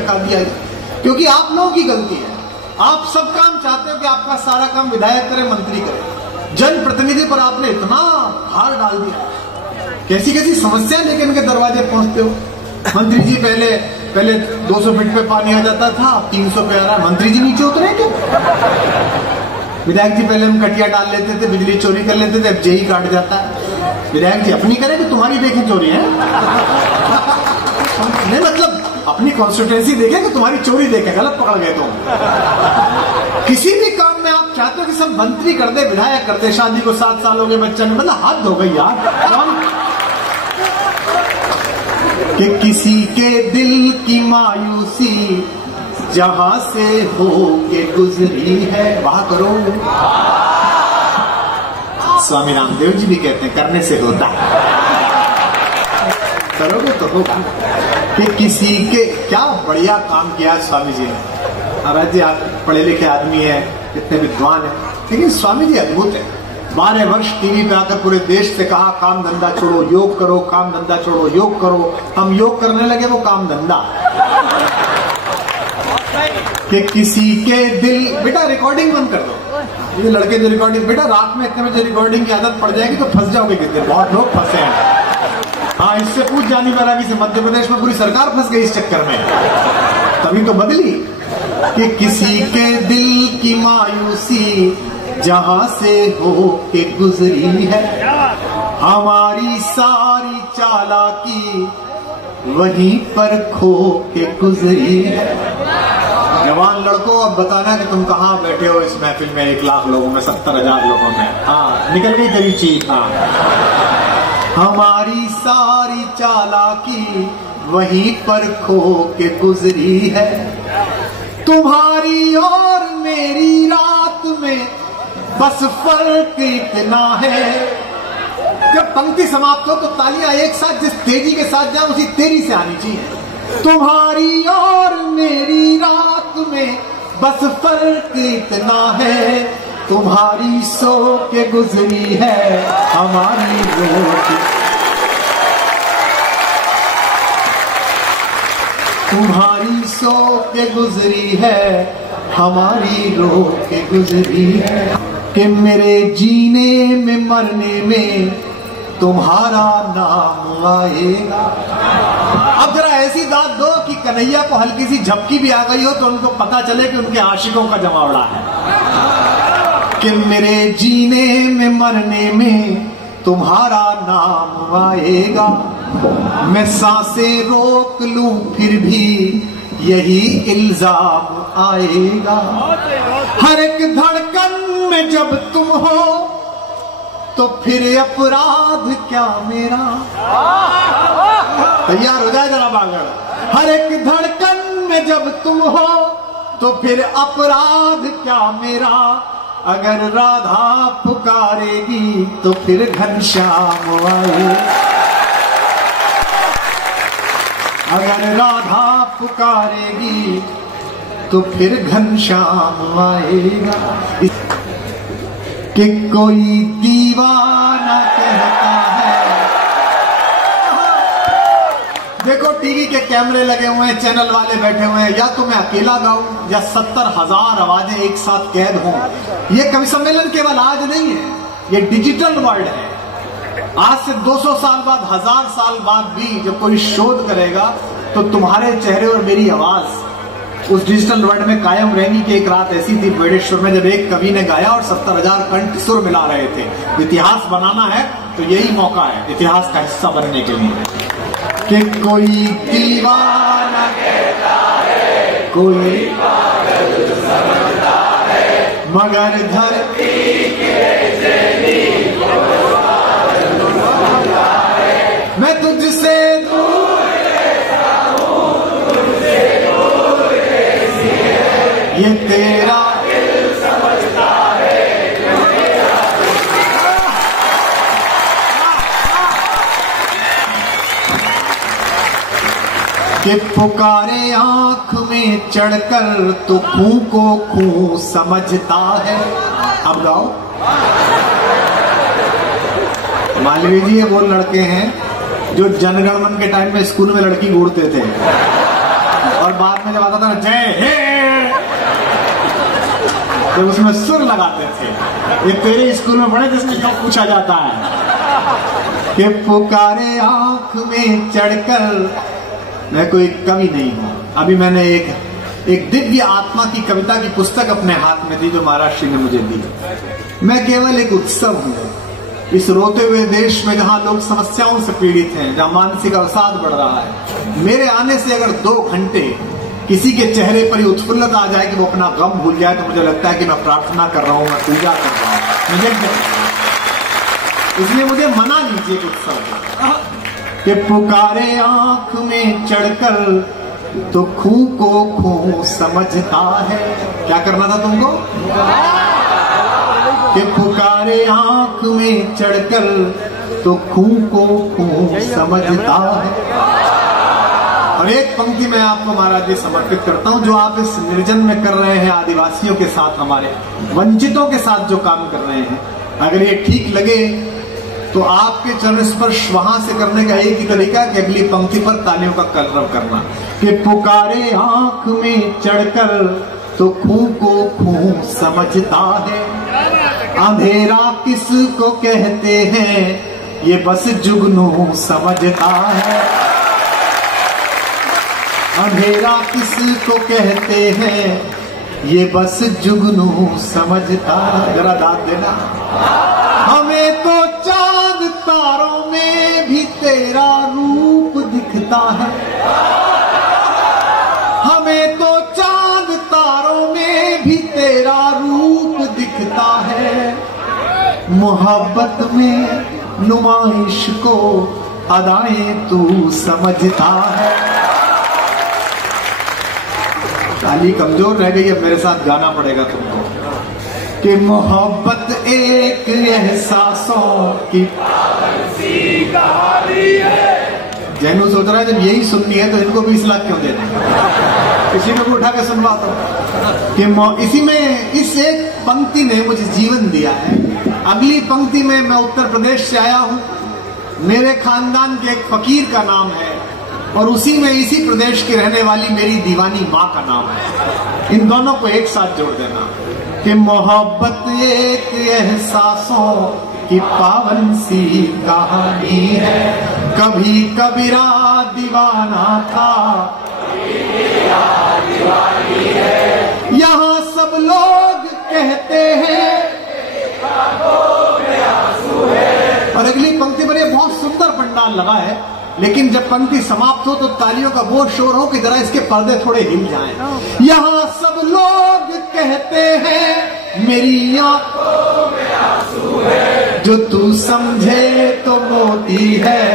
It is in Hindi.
लटका दिया, क्योंकि आप लोगों की गलती है। आप सब काम चाहते हो कि आपका सारा काम विधायक करे, मंत्री करे, जनप्रतिनिधि पर आपने इतना भार डाल दिया। कैसी कैसी समस्या लेकर इनके दरवाजे पहुंचते हो। मंत्री जी पहले 200 फीट पे पानी आ जाता था, 300 पे आ रहा है, मंत्री जी नीचे उतरे क्या? विधायक जी पहले हम कटिया डाल लेते थे, बिजली चोरी कर लेते थे, अब जेई काट जाता है। विधायक जी अपनी करें कि तुम्हारी देखें चोरी है? नहीं, मतलब अपनी कॉन्स्टिट्यूएंसी देखें कि तुम्हारी चोरी देखें, गलत पकड़ गए तुम। किसी भी काम में आप चाहते हो कि सब मंत्री कर दे, विधायक कर दे, शादी को 7 साल हो गए, बच्चा नहीं, मतलब हद हो गई यार। कि किसी के दिल की मायूसी जहां से हो के गुजरी है, वहां करो। स्वामी रामदेव जी भी कहते हैं करने से होता है, करोगे तो होगा। कि किसी के, क्या बढ़िया काम किया स्वामी जी ने। महाराज जी आप पढ़े लिखे आदमी है, इतने विद्वान है, लेकिन स्वामी जी अद्भुत है। 12 वर्ष टीवी पे आकर पूरे देश से कहा काम धंधा छोड़ो, योग करो, काम धंधा छोड़ो, योग करो। हम योग करने लगे, वो काम धंधा। कि किसी के दिल, बेटा रिकॉर्डिंग बंद कर दो। ये लड़के जो रिकॉर्डिंग, बेटा रात में इतने बजे रिकॉर्डिंग की आदत पड़ जाएगी तो फंस जाओगे किस दिन। बहुत लोग फंसे हैं। हाँ, इससे पूछ जानी महाराज से, मध्य प्रदेश में पूरी सरकार फंस गई इस चक्कर में, तभी तो बदली। कि किसी के दिल की मायूसी जहां से हो के गुजरी है, हमारी सारी चालाकी वहीं पर खो के गुजरी है। जवान लड़कों, अब बताना कि तुम कहाँ बैठे हो इस महफिल में, 1 लाख लोगों में, 70,000 लोगों में। हाँ, निकल गई तेरी चीज। हाँ, हमारी सारी चालाकी वहीं पर खो के गुजरी है, तुम्हारी और मेरी रात में बस फर्क इतना है। जब पंक्ति समाप्त हो तो तालियां एक साथ जिस तेजी के साथ जाए उसी तेजी से आनी चाहिए। तुम्हारी और मेरी रात में बस फर्क इतना है, तुम्हारी सो के गुजरी है हमारी रोटी, तुम्हारी सो के गुजरी है हमारी रो के गुजरी है। कि मेरे जीने में मरने में तुम्हारा नाम आएगा। अब जरा ऐसी दाद दो कि कन्हैया को हल्की सी झपकी भी आ गई हो तो उनको पता चले कि उनके आशिकों का जमावड़ा है। कि मेरे जीने में मरने में तुम्हारा नाम आएगा, मैं सांसें रोक लूं फिर भी यही इल्जाम आएगा। हर एक धड़कन में जब तुम हो तो फिर अपराध क्या मेरा। तैयार हो जाए जरा बागड़। हर एक धड़कन में जब तुम हो तो फिर अपराध क्या मेरा, अगर राधा पुकारेगी तो फिर घनश्याम आए, अगर राधा पुकारेगी तो फिर घनश्याम आएगा। कि कोई दीवाना कहता है, देखो टीवी के कैमरे लगे हुए हैं, चैनल वाले बैठे हुए हैं, या तो मैं अकेला गाऊं या 70,000 आवाजें एक साथ कैद हों। ये कवि सम्मेलन केवल आज नहीं है, ये डिजिटल वर्ल्ड है। आज से 200 साल बाद, 1000 साल बाद भी जब कोई शोध करेगा तो तुम्हारे चेहरे और मेरी आवाज उस डिजिटल वर्ल्ड में कायम रहेगी। कि एक रात ऐसी थी बेड़ेश्वर में जब एक कवि ने गाया और 70,000 कंठ सुर मिला रहे थे। इतिहास बनाना है तो यही मौका है इतिहास का हिस्सा बनने के लिए। कि कोई दीवाना कहता है, कोई पागल समझता है, मगर धरती की बेचैनी को पागल समझता है। मैं तुझसे दूर कैसा हूँ, तुझसे दूर कैसी है, ये तेरा दिल समझता है। कि पुकारे आंख में चढ़कर तो खूं को खूं समझता है। अब गाओ। मालवीय जी ये वो लड़के हैं जो जनगण मन के टाइम में स्कूल में लड़की घूरते थे। और बाद में जब आता था जय हे, तो उसमें सुर लगाते थे। ये तेरे स्कूल में बड़े जिसमें क्यों पूछा जाता है कि पुकारे आंख में चढ़कर। मैं कोई कवि नहीं हूं। अभी मैंने एक दिव्य आत्मा की कविता की पुस्तक अपने हाथ में थी जो महाराज श्री ने मुझे दी। मैं केवल एक उत्सव हूं इस रोते हुए देश में जहां लोग समस्याओं से पीड़ित हैं, जहां मानसिक अवसाद बढ़ रहा है। मेरे आने से अगर 2 घंटे किसी के चेहरे पर ही उत्फुल्लता आ जाए कि वो अपना गम भूल जाए, तो मुझे लगता है कि मैं प्रार्थना कर रहा हूं, मैं पूजा कर रहा हूं, मुझे इसलिए मुझे मना लीजिए उत्सव कि पुकारे आंख में चढ़कर तो खूं को खूं समझता है। क्या करना था तुमको? कि पुकारे आंख में चढ़कर तो खूं को खूं समझता है। और एक पंक्ति मैं आपको महाराज जी समर्पित करता हूं, जो आप इस निर्जन में कर रहे हैं, आदिवासियों के साथ, हमारे वंचितों के साथ जो काम कर रहे हैं, अगर ये ठीक लगे तो आपके चरण स्पर्श वहां से करने का एक ही तरीका कि अगली पंक्ति पर तालियों का कलरव करना कि पुकारे आंख में चढ़कर तो खूं को खूं समझता है। अंधेरा किसको कहते हैं ये बस जुगनू समझता है। अंधेरा किसको कहते हैं ये बस जुगनू समझता। जरा दाद देना। हमें तो चांद तारों में भी तेरा रूप दिखता है। हमें तो चांद तारों में भी तेरा रूप दिखता है। मोहब्बत में नुमाइश को अदाएं तू समझता है। ताली कमजोर रह गई, अब मेरे साथ गाना पड़ेगा तुमको कि मोहब्बत एक एहसासों की कहानी है। जैनू सोच रहा है जब यही सुननी है तो इनको 20 लाख क्यों देना, किसी को उठा के सुनवा दो कि इसी में इस एक पंक्ति ने मुझे जीवन दिया है। अगली पंक्ति में मैं उत्तर प्रदेश से आया हूं, मेरे खानदान के एक फकीर का नाम है और उसी में इसी प्रदेश की रहने वाली मेरी दीवानी माँ का नाम है। इन दोनों को एक साथ जोड़ देना कि मोहब्बत एक एहसासों की पावन सी कहानी है। कभी कबीरा दीवाना था, यहाँ सब लोग कहते हैं। और अगली पंक्ति पर ये बहुत सुंदर पंडाल लगा है, लेकिन जब पंक्ति समाप्त हो तो तालियों का वो शोर हो कि जरा इसके पर्दे थोड़े हिल जाएं। यहाँ सब लोग कहते हैं मेरी आंखों में आंसू है, जो तू समझे तो मोती है।